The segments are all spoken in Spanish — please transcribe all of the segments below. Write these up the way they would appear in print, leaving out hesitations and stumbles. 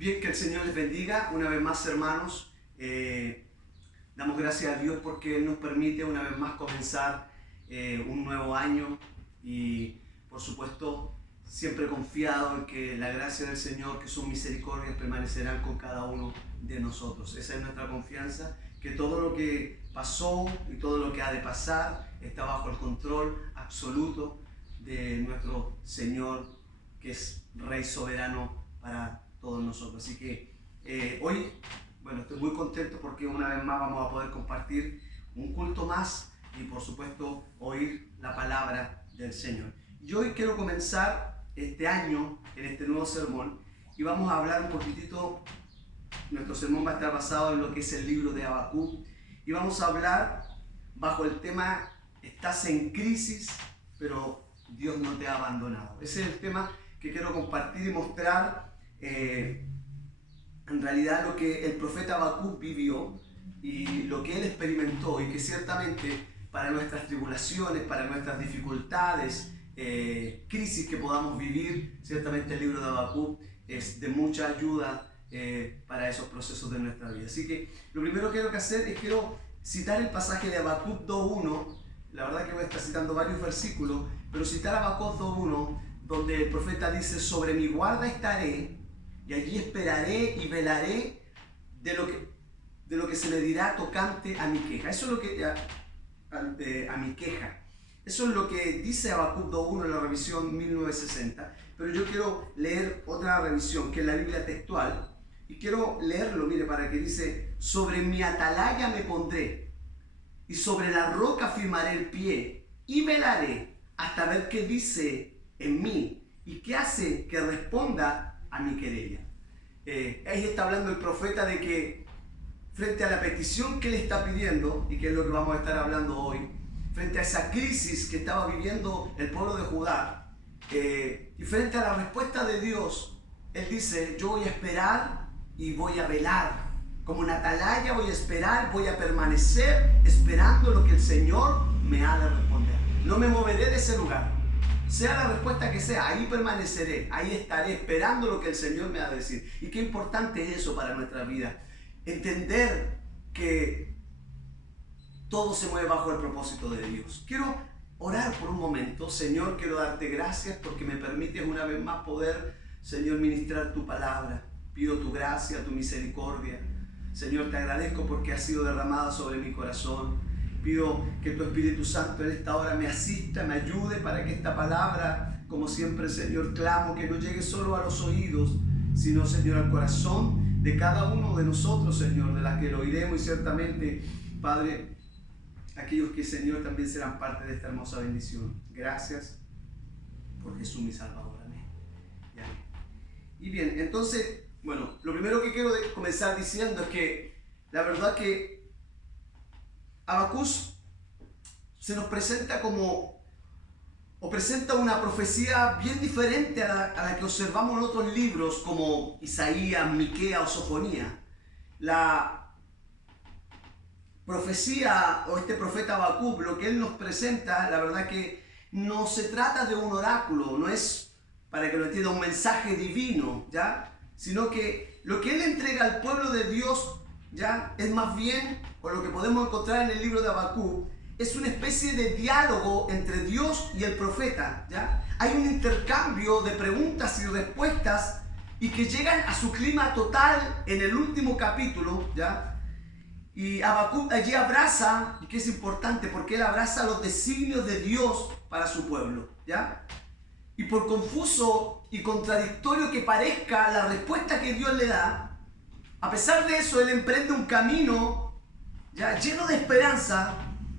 Bien, que el Señor les bendiga una vez más, hermanos. Damos gracias a Dios porque Él nos permite una vez más comenzar un nuevo año y, por supuesto, siempre confiado en que la gracia del Señor, que sus misericordias permanecerán con cada uno de nosotros. Esa es nuestra confianza, que todo lo que pasó y todo lo que ha de pasar está bajo el control absoluto de nuestro Señor, que es Rey soberano para todos nosotros. Así que hoy, estoy muy contento porque una vez más vamos a poder compartir un culto más y, por supuesto, oír la palabra del Señor. Y hoy quiero comenzar este año en este nuevo sermón y vamos a hablar un poquitito. Nuestro sermón va a estar basado en lo que es el libro de Habacuc y vamos a hablar bajo el tema "Estás en crisis, pero Dios no te ha abandonado". Ese es el tema que quiero compartir y mostrar en realidad lo que el profeta Habacuc vivió y lo que él experimentó, y que ciertamente para nuestras tribulaciones, para nuestras dificultades, crisis que podamos vivir, ciertamente el libro de Habacuc es de mucha ayuda para esos procesos de nuestra vida. Así que lo primero que quiero hacer es citar el pasaje de Habacuc 2.1. La verdad que voy a estar citando varios versículos, pero citar Habacuc 2.1, donde el profeta dice: "Sobre mi guarda estaré, y allí esperaré y velaré de lo que se me dirá tocante a mi queja". Eso es lo que a mi queja. Eso es lo que dice Habacuc 2.1 en la revisión 1960. Pero yo quiero leer otra revisión, que es la Biblia textual, y quiero leerlo, mire, para que dice: "Sobre mi atalaya me pondré, y sobre la roca firmaré el pie, y velaré hasta ver qué dice en mí, y qué hace que responda a mi querella". Ahí está hablando el profeta de que frente a la petición que él está pidiendo, y que es lo que vamos a estar hablando hoy, frente a esa crisis que estaba viviendo el pueblo de Judá, y frente a la respuesta de Dios, él dice: "Yo voy a esperar y voy a velar. Como una atalaya voy a esperar, voy a permanecer esperando lo que el Señor me ha de responder. No me moveré de ese lugar. Sea la respuesta que sea, ahí permaneceré, ahí estaré esperando lo que el Señor me ha de decir". Y qué importante es eso para nuestra vida. Entender que todo se mueve bajo el propósito de Dios. Quiero orar por un momento. Señor, quiero darte gracias porque me permites una vez más poder, Señor, ministrar tu palabra. Pido tu gracia, tu misericordia. Señor, te agradezco porque ha sido derramada sobre mi corazón. Pido que tu Espíritu Santo en esta hora me asista, me ayude para que esta palabra, como siempre, Señor, clamo que no llegue solo a los oídos, sino, Señor, al corazón de cada uno de nosotros, Señor, de las que lo oiremos, y ciertamente, Padre, aquellos que, Señor, también serán parte de esta hermosa bendición. Gracias por Jesús mi Salvador. Amén. Y bien, entonces, lo primero que quiero comenzar diciendo es que la verdad que Habacuc se nos presenta presenta una profecía bien diferente a la que observamos en otros libros como Isaías, Miqueas o Sofonías. La profecía o este profeta Habacuc, lo que él nos presenta, la verdad que no se trata de un oráculo, no es, para que lo entienda, un mensaje divino, ¿ya? Sino que lo que él entrega al pueblo de Dios, ¿ya?, es más bien, o lo que podemos encontrar en el libro de Habacuc, es una especie de diálogo entre Dios y el profeta, ¿ya? Hay un intercambio de preguntas y respuestas, y que llegan a su clima total en el último capítulo, ¿ya? Y Habacuc allí abraza, y que es importante porque él abraza los designios de Dios para su pueblo, ¿ya? Y por confuso y contradictorio que parezca la respuesta que Dios le da, a pesar de eso, él emprende un camino, ya, lleno de esperanza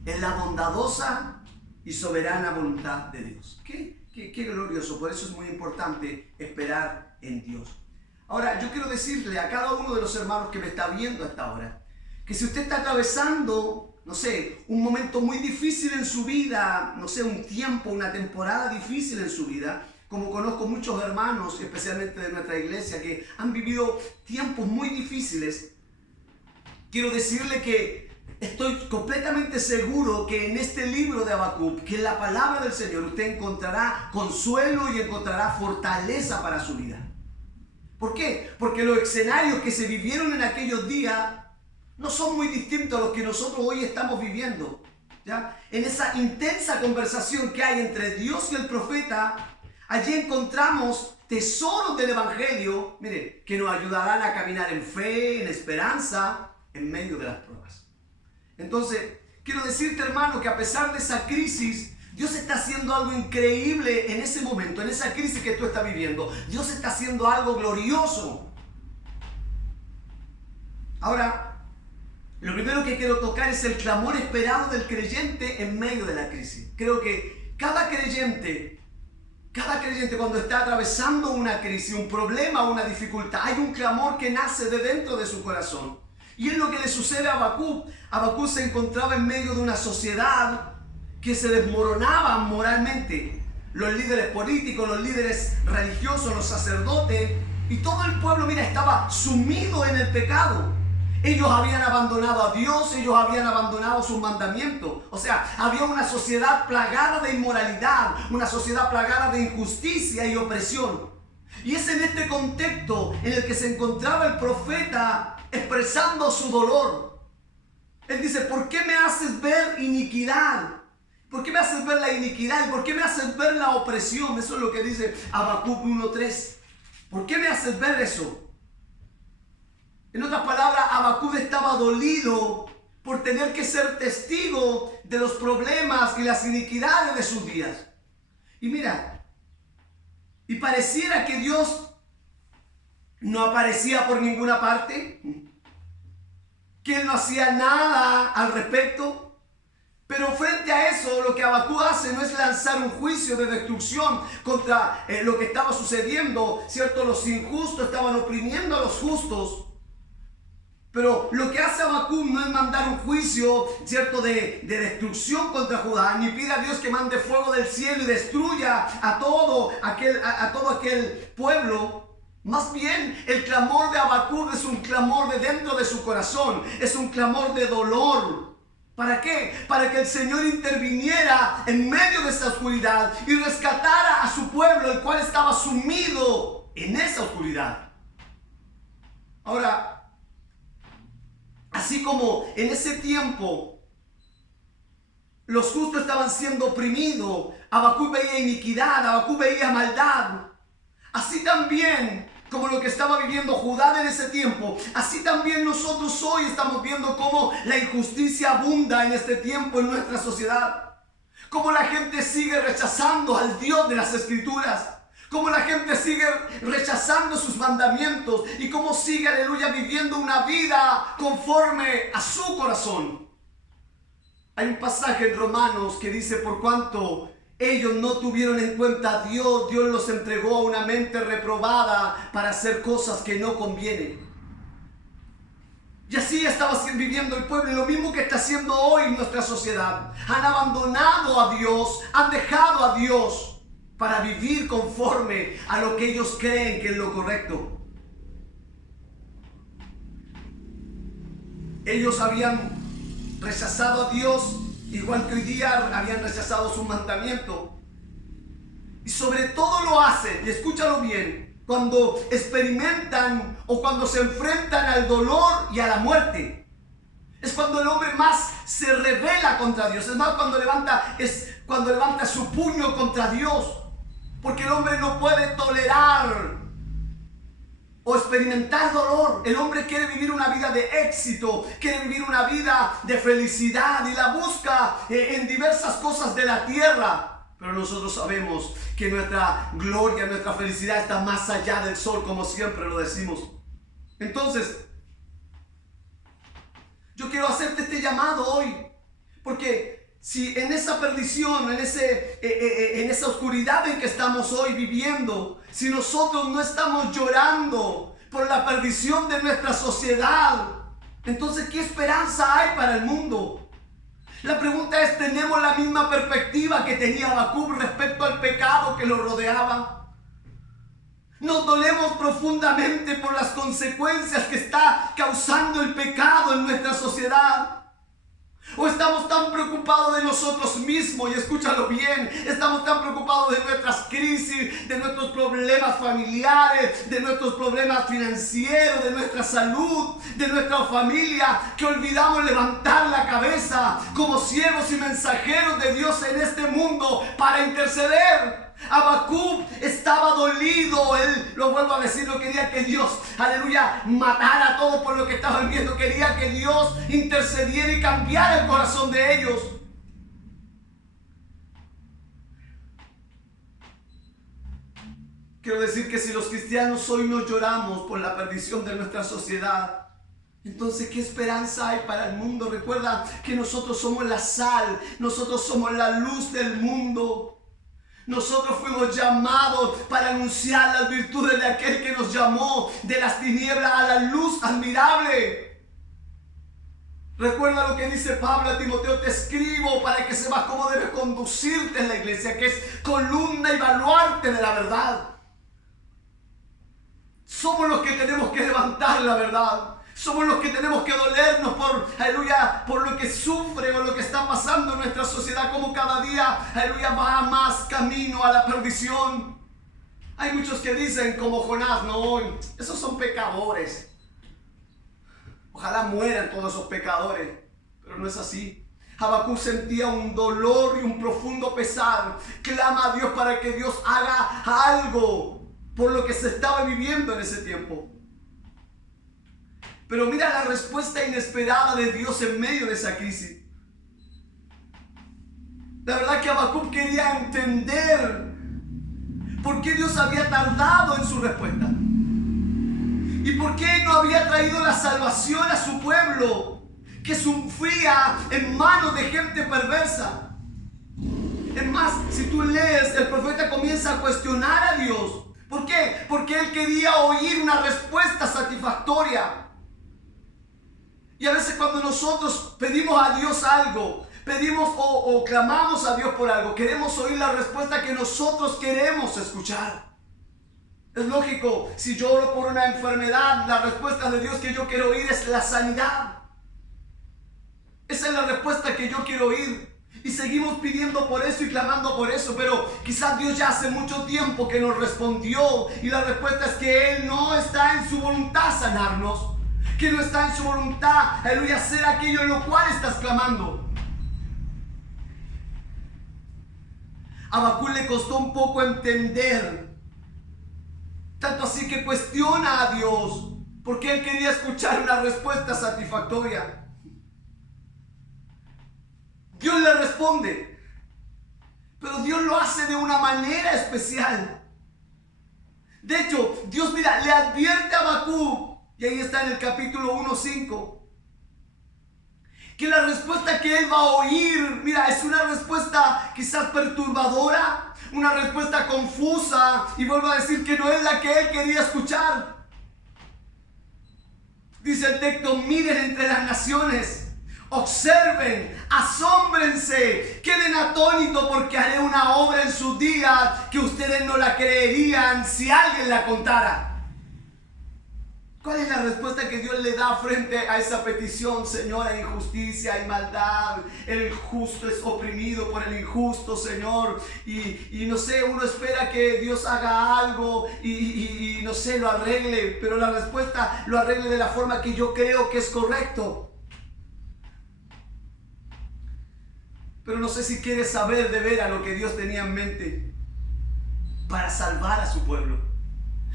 en la bondadosa y soberana voluntad de Dios. Qué glorioso. Por eso es muy importante esperar en Dios. Ahora, yo quiero decirle a cada uno de los hermanos que me está viendo hasta ahora, que si usted está atravesando, un momento muy difícil en su vida, un tiempo, una temporada difícil en su vida, como conozco muchos hermanos, especialmente de nuestra iglesia, que han vivido tiempos muy difíciles, quiero decirle que estoy completamente seguro que en este libro de Habacuc, que en la palabra del Señor, usted encontrará consuelo y encontrará fortaleza para su vida. ¿Por qué? Porque los escenarios que se vivieron en aquellos días no son muy distintos a los que nosotros hoy estamos viviendo, ¿ya? En esa intensa conversación que hay entre Dios y el profeta, allí encontramos tesoros del Evangelio, mire, que nos ayudarán a caminar en fe, en esperanza, en medio de las pruebas. Entonces, quiero decirte, hermano, que a pesar de esa crisis, Dios está haciendo algo increíble en ese momento, en esa crisis que tú estás viviendo. Dios está haciendo algo glorioso. Ahora, lo primero que quiero tocar es el clamor esperado del creyente en medio de la crisis. Creo que cada creyente cuando está atravesando una crisis, un problema, una dificultad, hay un clamor que nace de dentro de su corazón. Y es lo que le sucede a Habacuc. Habacuc se encontraba en medio de una sociedad que se desmoronaba moralmente. Los líderes políticos, los líderes religiosos, los sacerdotes y todo el pueblo, mira, estaba sumido en el pecado. Ellos habían abandonado a Dios, ellos habían abandonado sus mandamientos. O sea, había una sociedad plagada de inmoralidad, una sociedad plagada de injusticia y opresión. Y es en este contexto en el que se encontraba el profeta expresando su dolor. Él dice, ¿por qué me haces ver iniquidad? ¿Por qué me haces ver la iniquidad? ¿Por qué me haces ver la opresión? Eso es lo que dice Habacuc 1:3. ¿Por qué me haces ver eso? En otras palabras, Habacuc estaba dolido por tener que ser testigo de los problemas y las iniquidades de sus días. Y mira, y pareciera que Dios no aparecía por ninguna parte, que Él no hacía nada al respecto. Pero frente a eso, lo que Habacuc hace no es lanzar un juicio de destrucción contra lo que estaba sucediendo, ¿cierto? Los injustos estaban oprimiendo a los justos. Pero lo que hace Habacuc no es mandar un juicio, ¿cierto?, de destrucción contra Judá, ni pide a Dios que mande fuego del cielo y destruya a todo aquel pueblo. Más bien, el clamor de Habacuc es un clamor de dentro de su corazón, es un clamor de dolor. ¿Para qué? Para que el Señor interviniera en medio de esa oscuridad y rescatara a su pueblo, el cual estaba sumido en esa oscuridad. Ahora, así como en ese tiempo los justos estaban siendo oprimidos, Habacuc veía iniquidad, Habacuc veía maldad. Así también, como lo que estaba viviendo Judá en ese tiempo, así también nosotros hoy estamos viendo cómo la injusticia abunda en este tiempo en nuestra sociedad. Cómo la gente sigue rechazando al Dios de las Escrituras. Cómo la gente sigue rechazando sus mandamientos y cómo sigue, aleluya, viviendo una vida conforme a su corazón. Hay un pasaje en Romanos que dice, por cuanto ellos no tuvieron en cuenta a Dios, Dios los entregó a una mente reprobada para hacer cosas que no convienen. Y así estaba viviendo el pueblo, y lo mismo que está haciendo hoy nuestra sociedad. Han abandonado a Dios, han dejado a Dios para vivir conforme a lo que ellos creen que es lo correcto. Ellos habían rechazado a Dios, igual que hoy día habían rechazado sus mandamientos. Y sobre todo lo hacen, y escúchalo bien, cuando experimentan o cuando se enfrentan al dolor y a la muerte. Es cuando el hombre más se rebela contra Dios. Es más, cuando levanta su puño contra Dios. Porque el hombre no puede tolerar o experimentar dolor. El hombre quiere vivir una vida de éxito, quiere vivir una vida de felicidad y la busca en diversas cosas de la tierra. Pero nosotros sabemos que nuestra gloria, nuestra felicidad está más allá del sol, como siempre lo decimos. Entonces, yo quiero hacerte este llamado hoy, porque si en esa perdición, en esa oscuridad en que estamos hoy viviendo, si nosotros no estamos llorando por la perdición de nuestra sociedad, entonces ¿qué esperanza hay para el mundo? La pregunta es, ¿tenemos la misma perspectiva que tenía Habacuc respecto al pecado que lo rodeaba? Nos dolemos profundamente por las consecuencias que está causando el pecado en nuestra sociedad. O estamos tan preocupados de nosotros mismos, y escúchalo bien, estamos tan preocupados de nuestras crisis, de nuestros problemas familiares, de nuestros problemas financieros, de nuestra salud, de nuestra familia, que olvidamos levantar la cabeza como siervos y mensajeros de Dios en este mundo para interceder. Habacuc estaba dolido, él, lo vuelvo a decir, no quería que Dios, aleluya, matara a todos por lo que estaban viendo, quería que Dios intercediera y cambiara el corazón de ellos. Quiero decir que si los cristianos hoy no lloramos por la perdición de nuestra sociedad, entonces, ¿qué esperanza hay para el mundo? Recuerda que nosotros somos la sal, nosotros somos la luz del mundo. Nosotros fuimos llamados para anunciar las virtudes de aquel que nos llamó de las tinieblas a la luz admirable. Recuerda lo que dice Pablo a Timoteo: te escribo para que sepas cómo debes conducirte en la iglesia, que es columna y baluarte de la verdad. Somos los que tenemos que levantar la verdad. Somos los que tenemos que dolernos por, aleluya, por lo que sufre o lo que está pasando en nuestra sociedad, como cada día, aleluya, va más camino a la perdición. Hay muchos que dicen como Jonás: no, esos son pecadores. Ojalá mueran todos esos pecadores, pero no es así. Habacuc sentía un dolor y un profundo pesar. Clama a Dios para que Dios haga algo por lo que se estaba viviendo en ese tiempo. Pero mira la respuesta inesperada de Dios en medio de esa crisis. La verdad que Habacuc quería entender por qué Dios había tardado en su respuesta. Y por qué no había traído la salvación a su pueblo, que sufría en manos de gente perversa. Es más, si tú lees, el profeta comienza a cuestionar a Dios. ¿Por qué? Porque él quería oír una respuesta satisfactoria. Y a veces cuando nosotros pedimos a Dios algo, pedimos o clamamos a Dios por algo, queremos oír la respuesta que nosotros queremos escuchar. Es lógico, si yo oro por una enfermedad, la respuesta de Dios que yo quiero oír es la sanidad. Esa es la respuesta que yo quiero oír. Y seguimos pidiendo por eso y clamando por eso, pero quizás Dios ya hace mucho tiempo que nos respondió, y la respuesta es que Él no está en su voluntad sanarnos. Que no está en su voluntad, aleluya, hacer aquello en lo cual estás clamando. A Habacuc le costó un poco entender, tanto así que cuestiona a Dios, porque él quería escuchar una respuesta satisfactoria. Dios le responde, pero Dios lo hace de una manera especial. De hecho, Dios, mira, le advierte a Habacuc, y ahí está en el capítulo 1:5, que la respuesta que él va a oír, mira, es una respuesta quizás perturbadora, una respuesta confusa, y vuelvo a decir que no es la que él quería escuchar. Dice el texto: miren entre las naciones, observen, asómbrense, queden atónitos, porque haré una obra en sus días que ustedes no la creerían si alguien la contara. ¿Cuál es la respuesta que Dios le da frente a esa petición? Señor, hay injusticia, hay maldad, el justo es oprimido por el injusto, Señor, y no sé, uno espera que Dios haga algo y no sé, lo arregle, pero la respuesta lo arregle de la forma que yo creo que es correcto. Pero no sé si quieres saber de veras lo que Dios tenía en mente para salvar a su pueblo.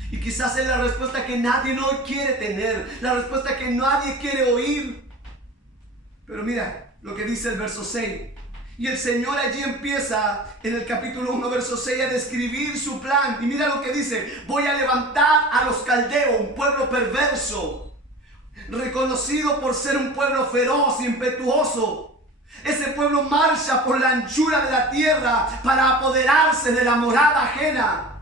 Y quizás es la respuesta que nadie no quiere tener, la respuesta que nadie quiere oír. Pero mira lo que dice el verso 6. Y el Señor allí empieza en el capítulo 1, verso 6, a describir su plan. Y mira lo que dice: voy a levantar a los caldeos, un pueblo perverso, reconocido por ser un pueblo feroz, impetuoso. Ese pueblo marcha por la anchura de la tierra para apoderarse de la morada ajena.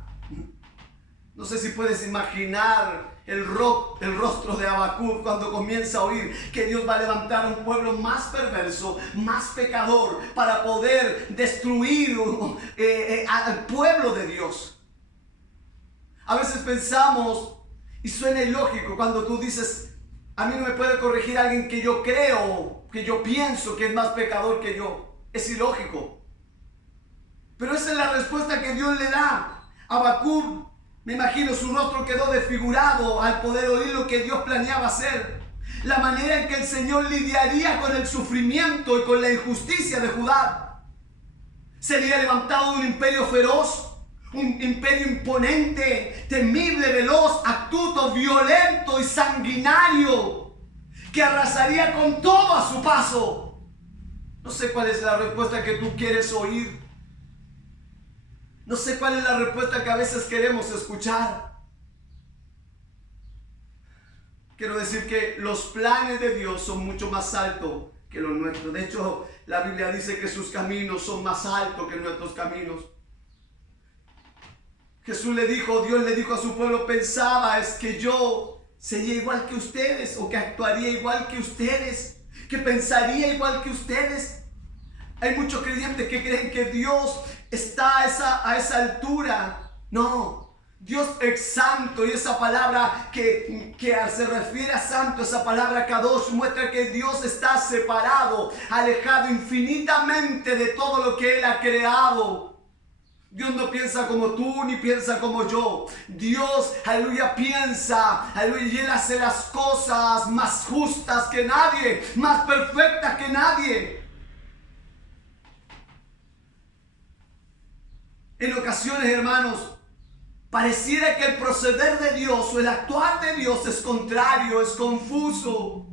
No sé si puedes imaginar el rostro de Habacuc cuando comienza a oír que Dios va a levantar un pueblo más perverso, más pecador, para poder destruir al pueblo de Dios. A veces pensamos, y suena ilógico cuando tú dices, A mí no me puede corregir alguien que yo creo, que yo pienso que es más pecador que yo. Es ilógico. Pero esa es la respuesta que Dios le da a Habacuc. Me imagino su rostro quedó desfigurado al poder oír lo que Dios planeaba hacer. La manera en que el Señor lidiaría con el sufrimiento y con la injusticia de Judá. Sería levantado un imperio feroz, un imperio imponente, temible, veloz, astuto, violento y sanguinario, que arrasaría con todo a su paso. No sé cuál es la respuesta que tú quieres oír. No sé cuál es la respuesta que a veces queremos escuchar. Quiero decir que los planes de Dios son mucho más altos que los nuestros. De hecho, la Biblia dice que sus caminos son más altos que nuestros caminos. Jesús le dijo, Dios le dijo a su pueblo, pensaba es que yo sería igual que ustedes, o que actuaría igual que ustedes, que pensaría igual que ustedes. Hay muchos creyentes que creen que Dios está a esa altura. No, Dios es santo, y esa palabra que se refiere a santo, esa palabra Kadosh, muestra que Dios está separado, alejado infinitamente de todo lo que Él ha creado. Dios no piensa como tú ni piensa como yo. Dios, aleluya, piensa, aleluya, y Él hace las cosas más justas que nadie, más perfectas que nadie. En ocasiones, hermanos, pareciera que el proceder de Dios o el actuar de Dios es contrario, es confuso.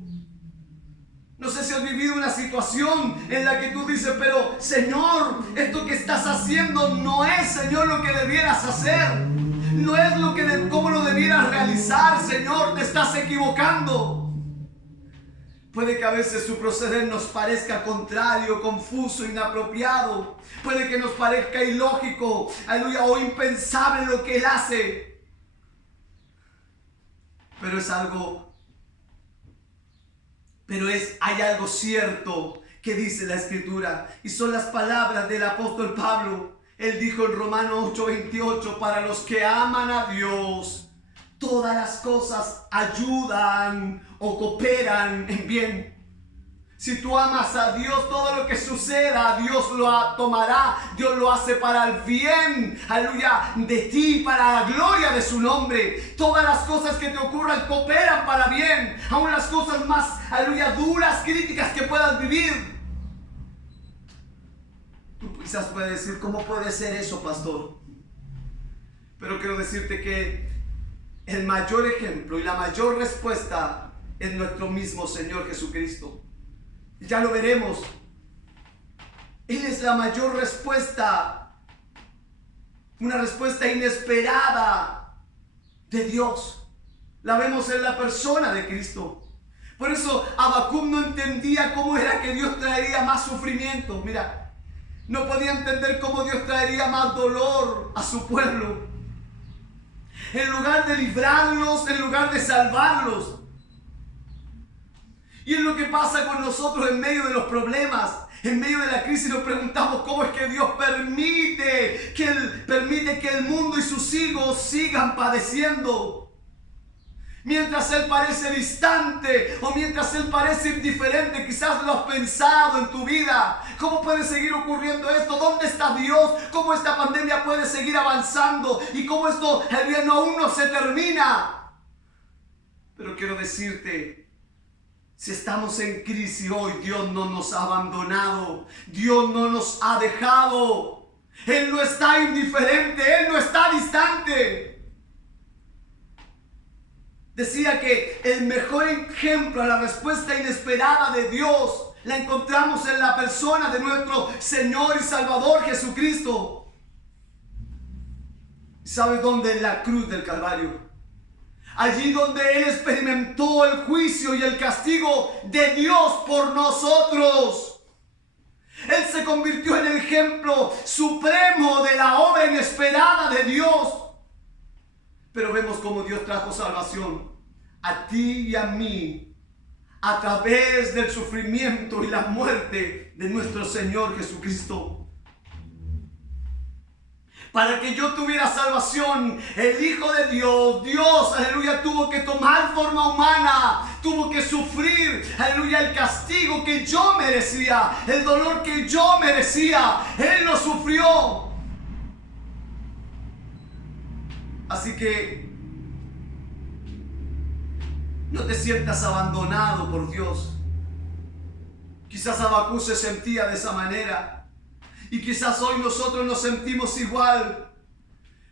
No sé si has vivido una situación en la que tú dices, pero Señor, esto que estás haciendo no es, Señor, lo que debieras hacer. No es cómo lo debieras realizar, Señor, te estás equivocando. Puede que a veces su proceder nos parezca contrario, confuso, inapropiado. Puede que nos parezca ilógico, aleluya, o impensable lo que Él hace. Hay algo cierto que dice la Escritura, y son las palabras del apóstol Pablo. Él dijo en Romanos 8:28, para los que aman a Dios, todas las cosas ayudan o cooperan en bien. Si tú amas a Dios, todo lo que suceda, Dios lo tomará. Dios lo hace para el bien, aleluya, de ti, para la gloria de su nombre. Todas las cosas que te ocurran cooperan para bien. Aún las cosas más, aleluya, duras, críticas que puedas vivir. Tú quizás puedes decir, ¿cómo puede ser eso, pastor? Pero quiero decirte que el mayor ejemplo y la mayor respuesta es nuestro mismo Señor Jesucristo. Ya lo veremos. Él es la mayor respuesta, una respuesta inesperada de Dios. La vemos en la persona de Cristo. Por eso Habacuc no entendía cómo era que Dios traería más sufrimiento. Mira, no podía entender cómo Dios traería más dolor a su pueblo. En lugar de librarlos, en lugar de salvarlos. Y es lo que pasa con nosotros en medio de los problemas, en medio de la crisis. Nos preguntamos cómo es que Dios permite que el mundo y sus hijos sigan padeciendo. Mientras Él parece distante o mientras Él parece indiferente, quizás lo has pensado en tu vida. ¿Cómo puede seguir ocurriendo esto? ¿Dónde está Dios? ¿Cómo esta pandemia puede seguir avanzando? ¿Y cómo esto aún no se termina? Pero quiero decirte, si estamos en crisis hoy, Dios no nos ha abandonado. Dios no nos ha dejado. Él no está indiferente. Él no está distante. Decía que el mejor ejemplo a la respuesta inesperada de Dios la encontramos en la persona de nuestro Señor y Salvador Jesucristo. ¿Sabe dónde? En la cruz del Calvario. Allí donde Él experimentó el juicio y el castigo de Dios por nosotros. Él se convirtió en el ejemplo supremo de la obra inesperada de Dios. Pero vemos cómo Dios trajo salvación a ti y a mí a través del sufrimiento y la muerte de nuestro Señor Jesucristo. Para que yo tuviera salvación, el Hijo de Dios, aleluya, tuvo que tomar forma humana, tuvo que sufrir, aleluya, el castigo que yo merecía, el dolor que yo merecía, Él lo sufrió. Así que no te sientas abandonado por Dios. Quizás Habacuc se sentía de esa manera. Y quizás hoy nosotros nos sentimos igual.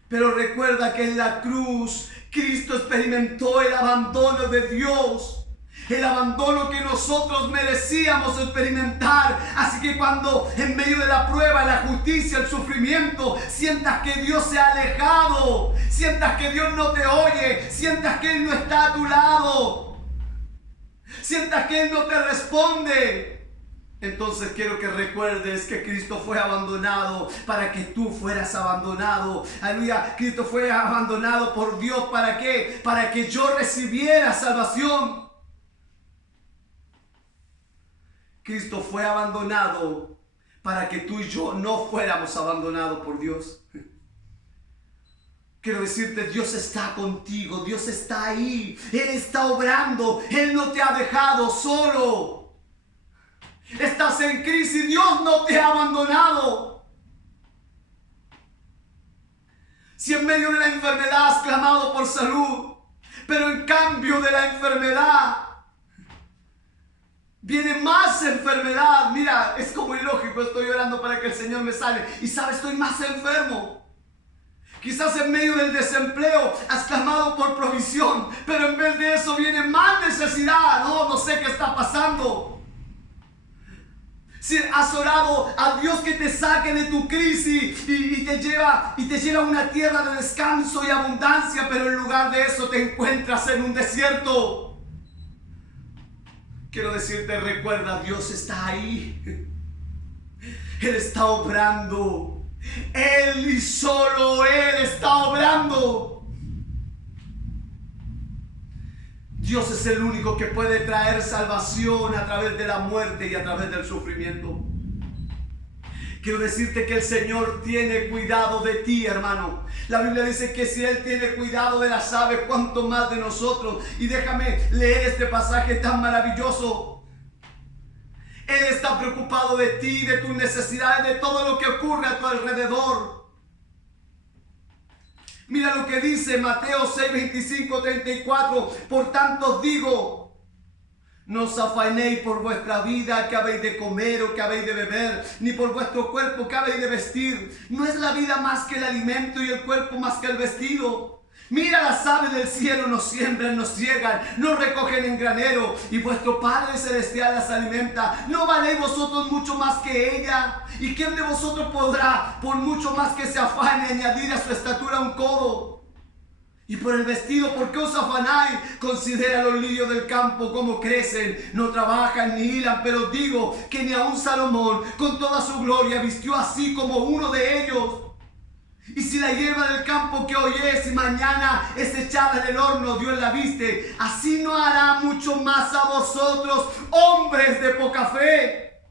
Pero recuerda que en la cruz Cristo experimentó el abandono de Dios. El abandono que nosotros merecíamos experimentar. Así que cuando en medio de la prueba, la justicia, el sufrimiento, sientas que Dios se ha alejado, sientas que Dios no te oye, sientas que Él no está a tu lado, sientas que Él no te responde, entonces quiero que recuerdes que Cristo fue abandonado para que tú fueras abandonado. Aleluya, Cristo fue abandonado por Dios. ¿Para qué? Para que yo recibiera salvación. Cristo fue abandonado para que tú y yo no fuéramos abandonados por Dios. Quiero decirte, Dios está contigo, Dios está ahí, Él está obrando, Él no te ha dejado solo. Estás en crisis, Dios no te ha abandonado. Si en medio de la enfermedad has clamado por salud, pero en cambio de la enfermedad viene más enfermedad. Mira, es como ilógico, estoy orando para que el Señor me sane y sabes, estoy más enfermo. Quizás en medio del desempleo has clamado por provisión, pero en vez de eso viene más necesidad. No sé qué está pasando. Si has orado a Dios que te saque de tu crisis y te lleva a una tierra de descanso y abundancia, pero en lugar de eso te encuentras en un desierto. Quiero decirte, recuerda, Dios está ahí. Él está obrando. Él y solo Él está obrando. Dios es el único que puede traer salvación a través de la muerte y a través del sufrimiento. Quiero decirte que el Señor tiene cuidado de ti, hermano. La Biblia dice que si Él tiene cuidado de las aves, ¿cuánto más de nosotros? Y déjame leer este pasaje tan maravilloso. Él está preocupado de ti, de tus necesidades, de todo lo que ocurre a tu alrededor. Mira lo que dice Mateo 6, 25, 34. Por tanto os digo, no os afanéis por vuestra vida, que habéis de comer o que habéis de beber, ni por vuestro cuerpo, que habéis de vestir. ¿No es la vida más que el alimento y el cuerpo más que el vestido? Mira, las aves del cielo no siembran, no ciegan, no recogen en granero, y vuestro Padre Celestial las alimenta. ¿No valéis vosotros mucho más que ella? ¿Y quién de vosotros podrá, por mucho más que se afane, añadir a su estatura un codo? Y por el vestido, ¿por qué os afanáis? Considera los lirios del campo, cómo crecen, no trabajan ni hilan, pero os digo que ni aun Salomón, con toda su gloria, vistió así como uno de ellos. Y si la hierba del campo que hoy es y mañana es echada en el horno, Dios la viste, así no hará mucho más a vosotros, hombres de poca fe.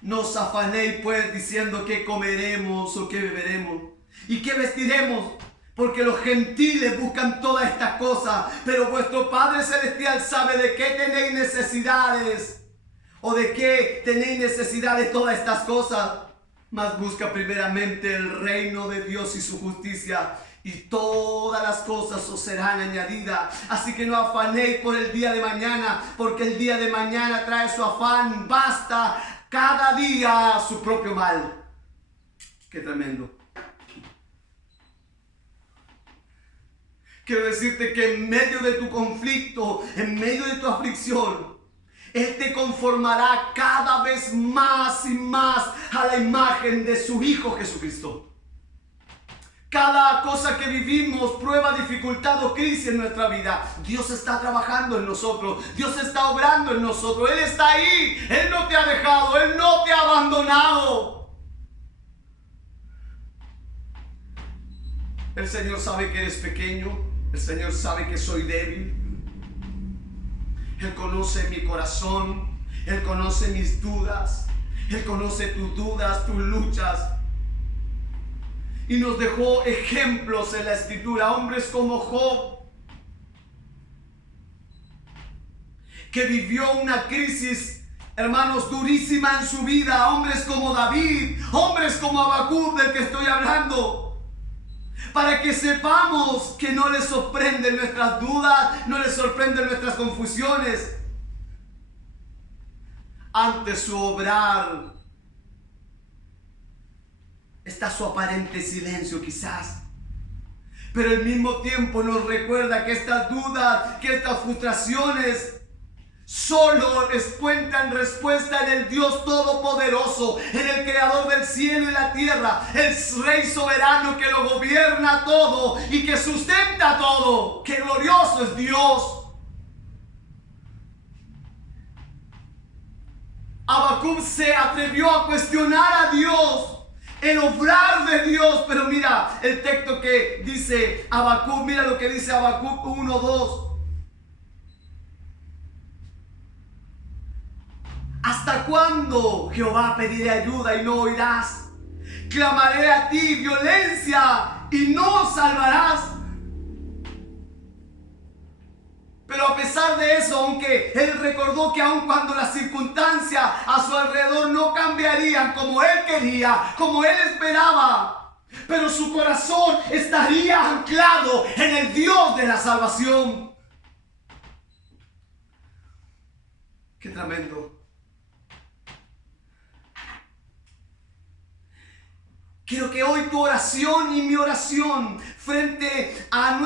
No os afanéis pues diciendo qué comeremos o qué beberemos y qué vestiremos, porque los gentiles buscan todas estas cosas, pero vuestro Padre Celestial sabe de qué tenéis necesidades, o de qué tenéis necesidad de todas estas cosas. Mas busca primeramente el reino de Dios y su justicia, y todas las cosas os serán añadidas. Así que no afanéis por el día de mañana, porque el día de mañana trae su afán. Basta cada día su propio mal. Qué tremendo. Quiero decirte que en medio de tu conflicto, en medio de tu aflicción, Él te conformará cada vez más y más a la imagen de su Hijo Jesucristo. Cada cosa que vivimos, prueba, dificultad o crisis en nuestra vida, Dios está trabajando en nosotros, Dios está obrando en nosotros, Él está ahí, Él no te ha dejado, Él no te ha abandonado. El Señor sabe que eres pequeño, el Señor sabe que soy débil. Él conoce mi corazón, Él conoce mis dudas, Él conoce tus dudas, tus luchas. y nos dejó ejemplos en la Escritura. Hombres como Job, que vivió una crisis, hermanos, durísima en su vida. Hombres como David, hombres como Habacuc, del que estoy hablando. Para que sepamos que no les sorprenden nuestras dudas, no les sorprenden nuestras confusiones. Ante su obrar está su aparente silencio quizás, pero al mismo tiempo nos recuerda que estas dudas, que estas frustraciones solo encuentran respuesta en el Dios Todopoderoso, en el Creador del cielo y la tierra, el Rey soberano que lo gobierna todo y que sustenta todo. ¡Qué glorioso es Dios! Habacuc se atrevió a cuestionar a Dios, el obrar de Dios, pero mira el texto que dice Habacuc, mira lo que dice Habacuc 1:2. ¿Hasta cuándo, Jehová, pediré ayuda y no oirás? Clamaré a ti violencia y no salvarás. Pero a pesar de eso, aunque él recordó que aun cuando las circunstancias a su alrededor no cambiarían como él quería, como él esperaba, pero su corazón estaría anclado en el Dios de la salvación. ¡Qué tremendo! Quiero que hoy tu oración y mi oración frente a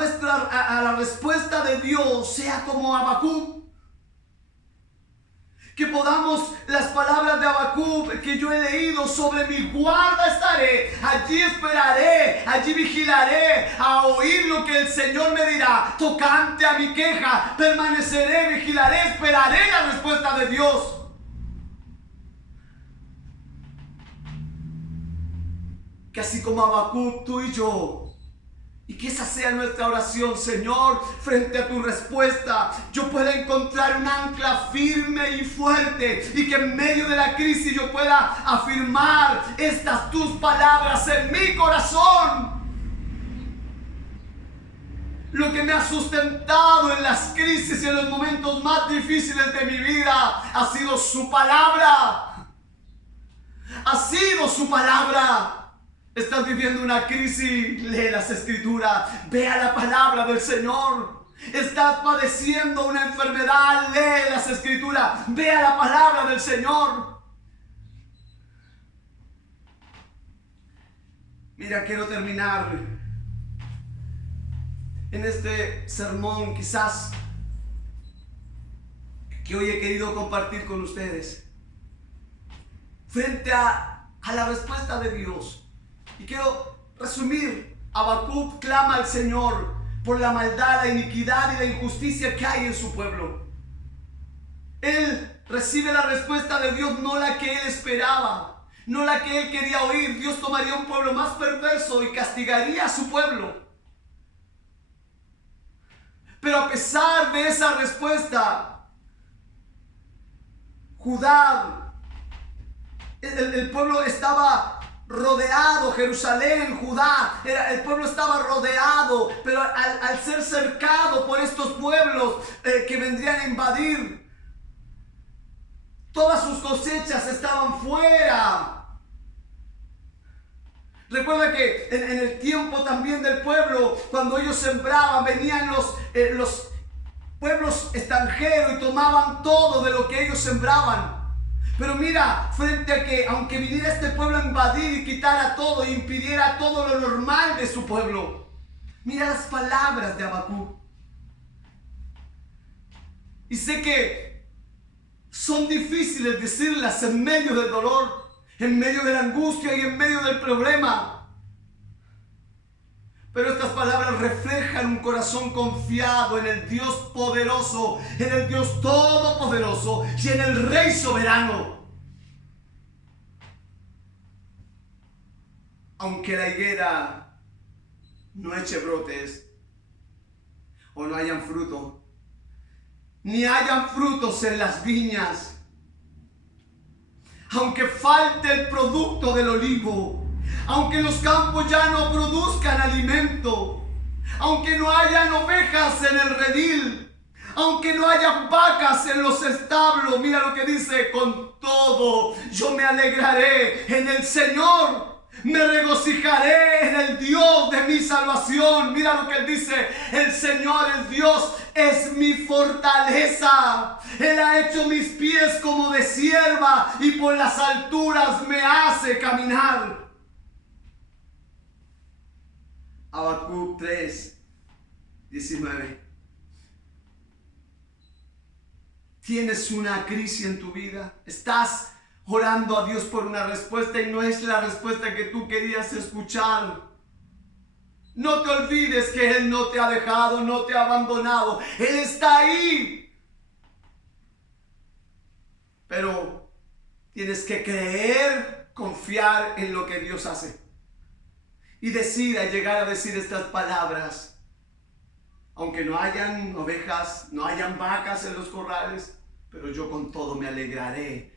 la respuesta de Dios sea como Habacuc. Que podamos las palabras de Habacuc que yo he leído: sobre mi guarda estaré, allí esperaré, allí vigilaré a oír lo que el Señor me dirá. Tocante a mi queja, permaneceré, vigilaré, esperaré la respuesta de Dios. Que así como Habacuc, tú y yo, y que esa sea nuestra oración, Señor, frente a tu respuesta, yo pueda encontrar un ancla firme y fuerte, y que en medio de la crisis yo pueda afirmar estas tus palabras en mi corazón. Lo que me ha sustentado en las crisis y en los momentos más difíciles de mi vida ha sido su palabra. Ha sido su palabra. Estás viviendo una crisis, lee las Escrituras, vea la palabra del Señor. Estás padeciendo una enfermedad, lee las Escrituras, vea la palabra del Señor. Mira, quiero terminar en este sermón quizás que hoy he querido compartir con ustedes frente a la respuesta de Dios. Y quiero resumir: Habacuc clama al Señor por la maldad, la iniquidad y la injusticia que hay en su pueblo. Él recibe la respuesta de Dios, no la que él esperaba, no la que él quería oír. Dios tomaría un pueblo más perverso y castigaría a su pueblo. Pero a pesar de esa respuesta, Judá, el pueblo estaba rodeado, Jerusalén, Judá, el pueblo estaba rodeado, pero al ser cercado por estos pueblos que vendrían a invadir, todas sus cosechas estaban fuera. Recuerda que en el tiempo también del pueblo, cuando ellos sembraban, venían los pueblos extranjeros y tomaban todo de lo que ellos sembraban. Pero mira, frente a que aunque viniera este pueblo a invadir y quitara todo e impidiera todo lo normal de su pueblo, mira las palabras de Habacuc. Y sé que son difíciles decirlas en medio del dolor, en medio de la angustia y en medio del problema. Pero estas palabras reflejan un corazón confiado en el Dios poderoso, en el Dios todopoderoso y en el Rey soberano. Aunque la higuera no eche brotes o no hayan fruto, ni hayan frutos en las viñas, aunque falte el producto del olivo, Aunque los campos ya no produzcan alimento, aunque no hayan ovejas en el redil, aunque no hayan vacas en los establos, mira lo que dice: con todo yo me alegraré en el Señor. Me regocijaré en el Dios de mi salvación. Mira lo que él dice: el Señor, el Dios, es mi fortaleza. Él ha hecho mis pies como de sierva y por las alturas me hace caminar. Habacuc 3:19. ¿Tienes una crisis en tu vida? ¿Estás orando a Dios por una respuesta y no es la respuesta que tú querías escuchar? No te olvides que Él no te ha dejado, no te ha abandonado. Él está ahí. Pero tienes que creer, confiar en lo que Dios hace. Y decida llegar a decir estas palabras: aunque no hayan ovejas, no hayan vacas en los corrales, pero yo con todo me alegraré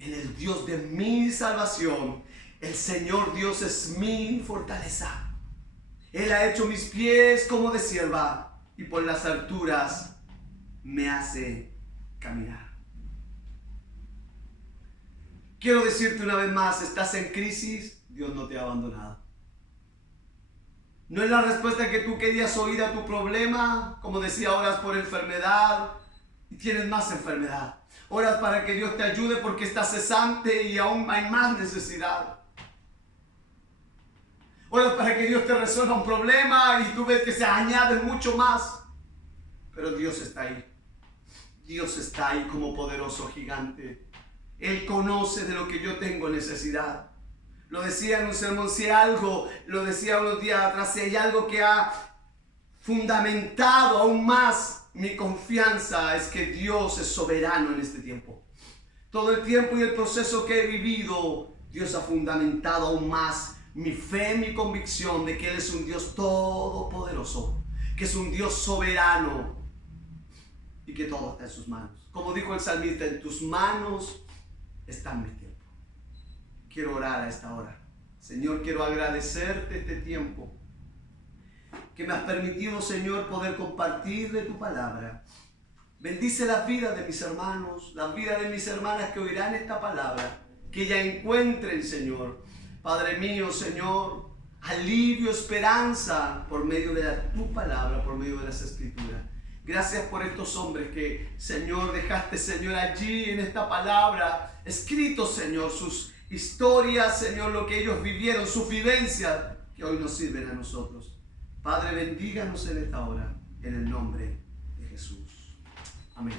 en el Dios de mi salvación. El Señor Dios es mi fortaleza. Él ha hecho mis pies como de sierva y por las alturas me hace caminar. Quiero decirte una vez más: estás en crisis, Dios no te ha abandonado. No es la respuesta que tú querías oír a tu problema. Como decía, oras por enfermedad y tienes más enfermedad. Oras para que Dios te ayude porque estás cesante y aún hay más necesidad. Oras para que Dios te resuelva un problema y tú ves que se añade mucho más. Pero Dios está ahí. Dios está ahí como poderoso gigante. Él conoce de lo que yo tengo necesidad. Lo decía en un sermón, lo decía unos días atrás, si hay algo que ha fundamentado aún más mi confianza, es que Dios es soberano en este tiempo. Todo el tiempo y el proceso que he vivido, Dios ha fundamentado aún más mi fe, mi convicción de que Él es un Dios todopoderoso, que es un Dios soberano y que todo está en sus manos. Como dijo el salmista: en tus manos están mis tiempos. Quiero orar a esta hora. Señor, quiero agradecerte este tiempo que me has permitido, Señor, poder compartir de tu palabra. Bendice las vidas de mis hermanos, las vidas de mis hermanas que oirán esta palabra, que ya encuentren, Señor, Padre mío, Señor, alivio, esperanza por medio de tu palabra, por medio de las Escrituras. Gracias por estos hombres que, Señor, dejaste, Señor, allí en esta palabra escrito, Señor, sus historias, Señor, lo que ellos vivieron, sus vivencias, que hoy nos sirven a nosotros. Padre, bendíganos en esta hora, en el nombre de Jesús. Amén.